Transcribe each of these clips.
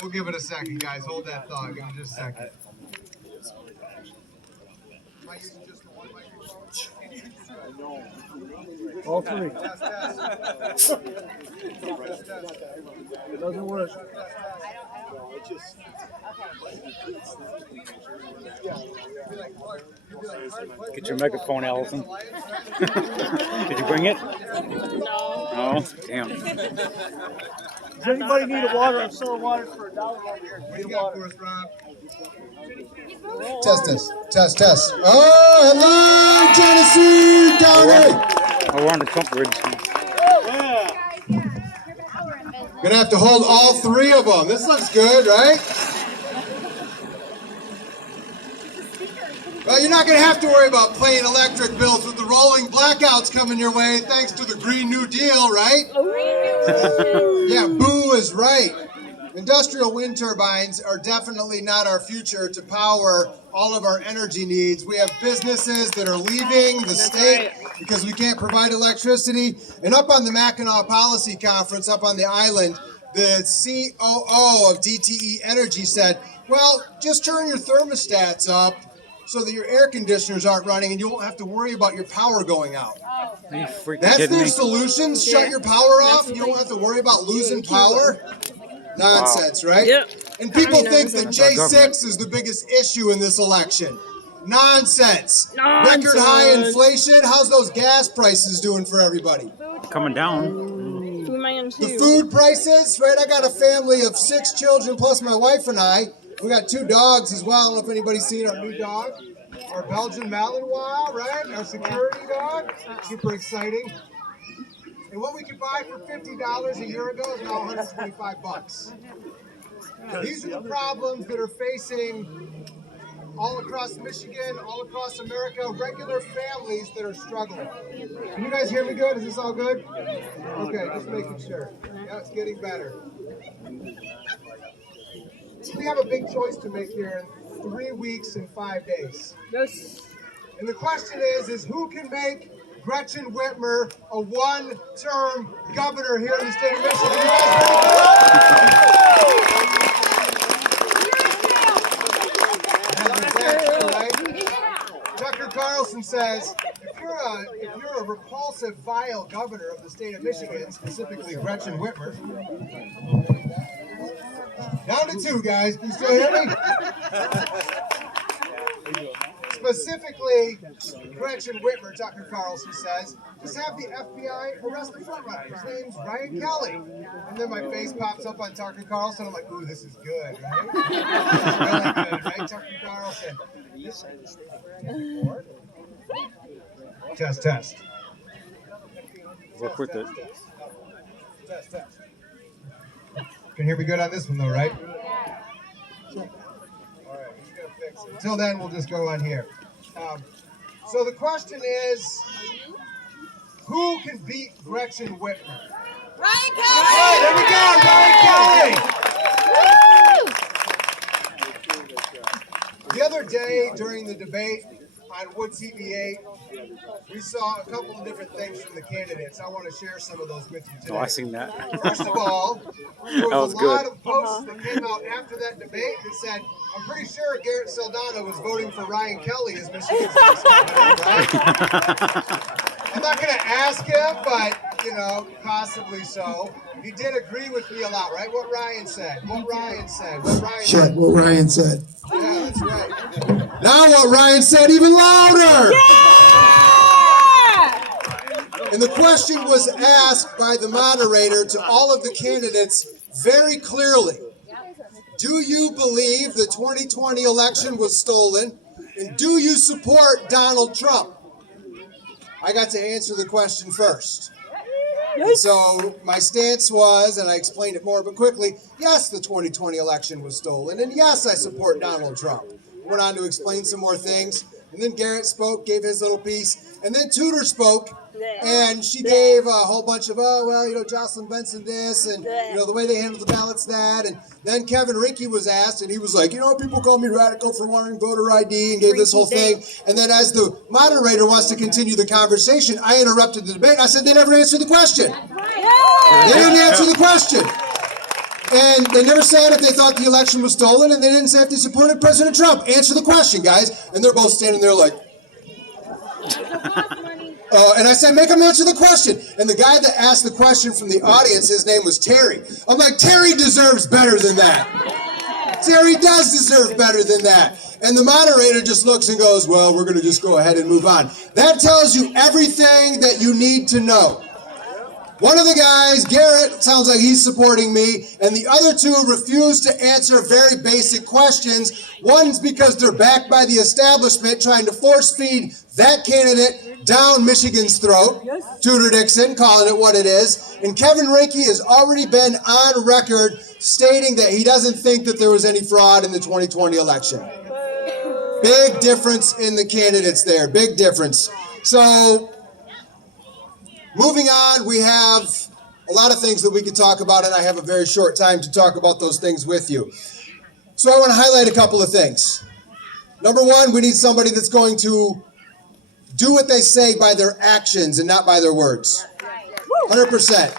We'll give it a second, guys. Hold that thought. Give me just a second. Am I using just the one microphone? All three. It doesn't work. Get your microphone, Allison. Did you bring it? No. Damn. Does anybody need a water? I'm selling water for $1 over here. What do you got for us, Rob? Test. Oh, hello, Tennessee County. Oh, we're on the Trump bridge. Gonna have to hold all three of them. This looks good, right? Well, you're not gonna have to worry about paying electric bills with the rolling blackouts coming your way thanks to the Green New Deal, right? Yeah, Boo is right. Industrial wind turbines are definitely not our future to power all of our energy needs. We have businesses that are leaving the state because we can't provide electricity. And up on the Mackinac Policy Conference up on the island, the COO of DTE Energy said, well, just turn your thermostats up so that your air conditioners aren't running and you won't have to worry about your power going out. That's their solution? Shut your power off? You don't have to worry about losing power? Nonsense, right? Yep. And people think that J6 is the biggest issue in this election. Nonsense. Record high inflation. How's those gas prices doing for everybody? Coming down. The food prices, right? I got a family of 6 children plus my wife and I. We got 2 dogs as well. I don't know if anybody's seen our new dog. Our Belgian Malinois, right? Our security dog. Super exciting. And what we could buy for $50 a year ago is now $125. These are the problems that are facing all across Michigan, all across America, regular families that are struggling. Can you guys hear me good? Is this all good? Okay, just making sure. Yeah, it's getting better. We have a big choice to make here in 3 weeks and 5 days. Yes. And the question is who can make Gretchen Whitmer a one-term governor here in the state of Michigan? You guys ready? Tucker Carlson says, if you're a repulsive, vile governor of the state of Michigan, specifically Gretchen Whitmer, down to 2, guys. Can you still hear me? Specifically, Gretchen Whitmer, Tucker Carlson says, just have the FBI arrest the front runner. His name's Ryan Kelley. And then my face pops up on Tucker Carlson. I'm like, ooh, this is good, right? This is really good, right? Tucker Carlson. Test. Work with it. Test. Can hear me good on this one, though, right? All right, he's going to fix it. Until then, we'll just go on here. So the question is, who can beat Gretchen Whitmer? Ryan Kelley! There we go, Ryan Kelley! The other day, during the debate on Wood TV8, we saw a couple of different things from the candidates. I want to share some of those with you today. Oh, I seen that. First of all, there was a lot of posts that came out after that debate that said, I'm pretty sure Garrett Saldana was voting for Ryan Kelley as Michigan's next governor, right? I'm not going to ask him, but, possibly so. He did agree with me a lot, right? What Ryan said. What Ryan said. Yeah, that's right. Now what Ryan said even louder! And the question was asked by the moderator to all of the candidates very clearly. Do you believe the 2020 election was stolen? And do you support Donald Trump? I got to answer the question first. And so my stance was, and I explained it more but quickly, yes, the 2020 election was stolen, and yes, I support Donald Trump. Went on to explain some more things, and then Garrett spoke, gave his little piece, and then Tudor spoke, and she gave a whole bunch of, Jocelyn Benson this, and, the way they handled the ballots that, and then Kevin Rinke was asked, and he was like, people call me radical for wanting voter ID, and gave this whole thing, and then as the moderator wants to continue the conversation, I interrupted the debate, I said they never answered the question. They didn't answer the question. And they never said if they thought the election was stolen, and they didn't say if they supported President Trump. Answer the question, guys. And they're both standing there like... and I said, make them answer the question. And the guy that asked the question from the audience, his name was Terry. I'm like, Terry deserves better than that. Terry does deserve better than that. And the moderator just looks and goes, well, we're going to just go ahead and move on. That tells you everything that you need to know. One of the guys, Garrett, sounds like he's supporting me, and the other two refuse to answer very basic questions. One's because they're backed by the establishment trying to force feed that candidate down Michigan's throat, Tudor Dixon, calling it what it is. And Kevin Rinke has already been on record stating that he doesn't think that there was any fraud in the 2020 election. Big difference in the candidates there, big difference. So, moving on, we have a lot of things that we could talk about, and I have a very short time to talk about those things with you. So I want to highlight a couple of things. Number one, we need somebody that's going to do what they say by their actions and not by their words. 100%.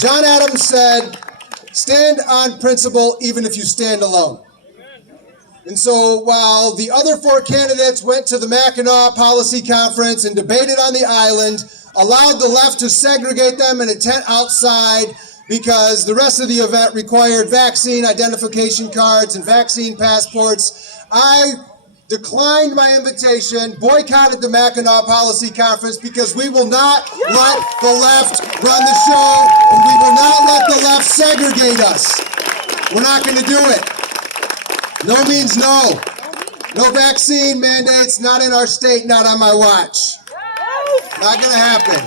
John Adams said, stand on principle even if you stand alone. And so while the other four candidates went to the Mackinac Policy Conference and debated on the island, allowed the left to segregate them in a tent outside because the rest of the event required vaccine identification cards and vaccine passports, I declined my invitation, boycotted the Mackinac Policy Conference because we will not let the left run the show, and we will not let the left segregate us. We're not going to do it. No means no. No vaccine mandates, not in our state, not on my watch. Not going to happen.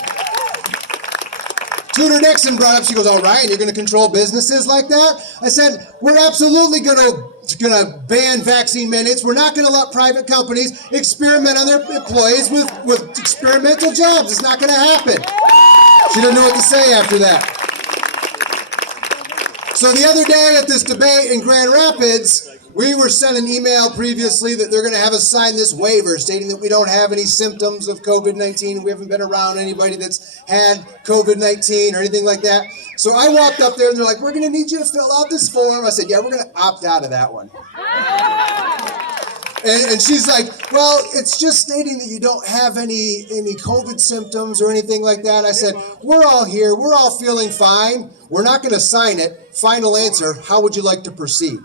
Tudor Dixon brought up, she goes, oh, Ryan, you're going to control businesses like that? I said, we're absolutely going to ban vaccine mandates. We're not going to let private companies experiment on their employees with experimental jobs. It's not going to happen. She didn't know what to say after that. So the other day at this debate in Grand Rapids, we were sent an email previously that they're going to have us sign this waiver stating that we don't have any symptoms of COVID-19 and we haven't been around anybody that's had COVID-19 or anything like that. So I walked up there and they're like, we're going to need you to fill out this form. I said, yeah, we're going to opt out of that one. And she's like, well, it's just stating that you don't have any COVID symptoms or anything like that. I said, we're all here. We're all feeling fine. We're not going to sign it. Final answer, how would you like to proceed?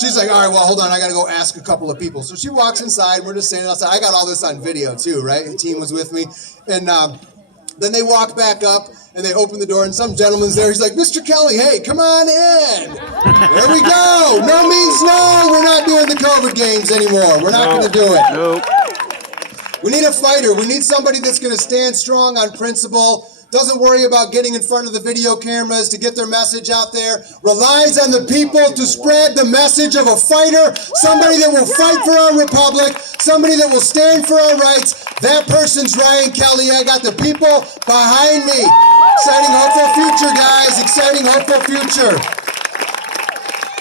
She's like, all right, well, hold on. I got to go ask a couple of people. So she walks inside. We're just standing outside. I got all this on video, too, right? The team was with me. And then they walk back up, and they open the door, and some gentleman's there. He's like, Mr. Kelley, hey, come on in. There we go. No means no. We're not doing the COVID games anymore. We're not going to do it. Nope. We need a fighter. We need somebody that's going to stand strong on principle, doesn't worry about getting in front of the video cameras to get their message out there, relies on the people to spread the message of a fighter, somebody that will fight for our republic, somebody that will stand for our rights. That person's Ryan Kelley. I got the people behind me. Exciting, hopeful future, guys. Exciting, hopeful future.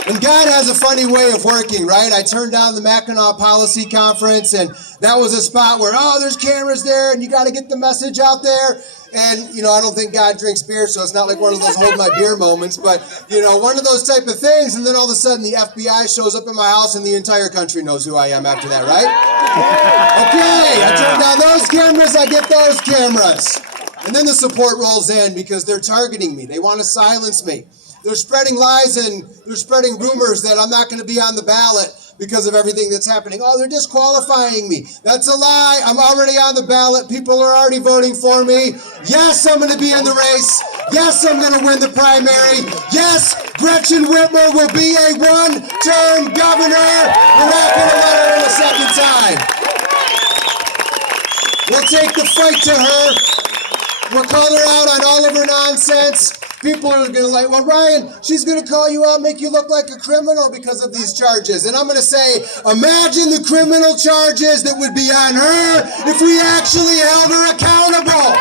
And God has a funny way of working, right? I turned down the Mackinac Policy Conference, and that was a spot where, oh, there's cameras there, and you got to get the message out there. And, you know, I don't think God drinks beer, so it's not like one of those hold my beer moments, but, you know, one of those type of things, and then all of a sudden the FBI shows up in my house and the entire country knows who I am after that, right? Okay, I turn down those cameras, I get those cameras. And then the support rolls in because they're targeting me. They want to silence me. They're spreading lies and they're spreading rumors that I'm not going to be on the ballot because of everything that's happening. Oh, they're disqualifying me. That's a lie. I'm already on the ballot. People are already voting for me. Yes, I'm going to be in the race. Yes, I'm going to win the primary. Yes, Gretchen Whitmer will be a one-term governor. We're not going to let her in a second time. We'll take the fight to her. We'll call her out on all of her nonsense. People are going to like, well, Ryan, she's going to call you out, make you look like a criminal because of these charges. And I'm going to say, imagine the criminal charges that would be on her if we actually held her accountable.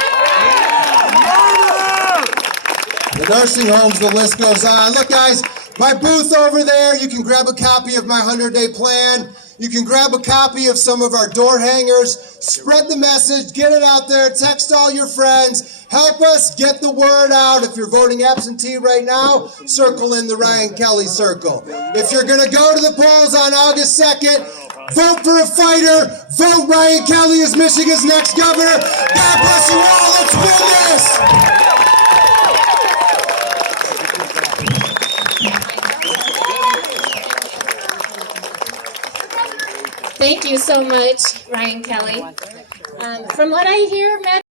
The nursing homes, the list goes on. Look, guys, my booth over there, you can grab a copy of my 100-day plan. You can grab a copy of some of our door hangers, spread the message, get it out there, text all your friends, help us get the word out. If you're voting absentee right now, circle in the Ryan Kelley circle. If you're going to go to the polls on August 2nd, vote for a fighter, vote Ryan Kelley as Michigan's next governor. God bless you all, let's win this! Thank you so much, Ryan Kelley. From what I hear,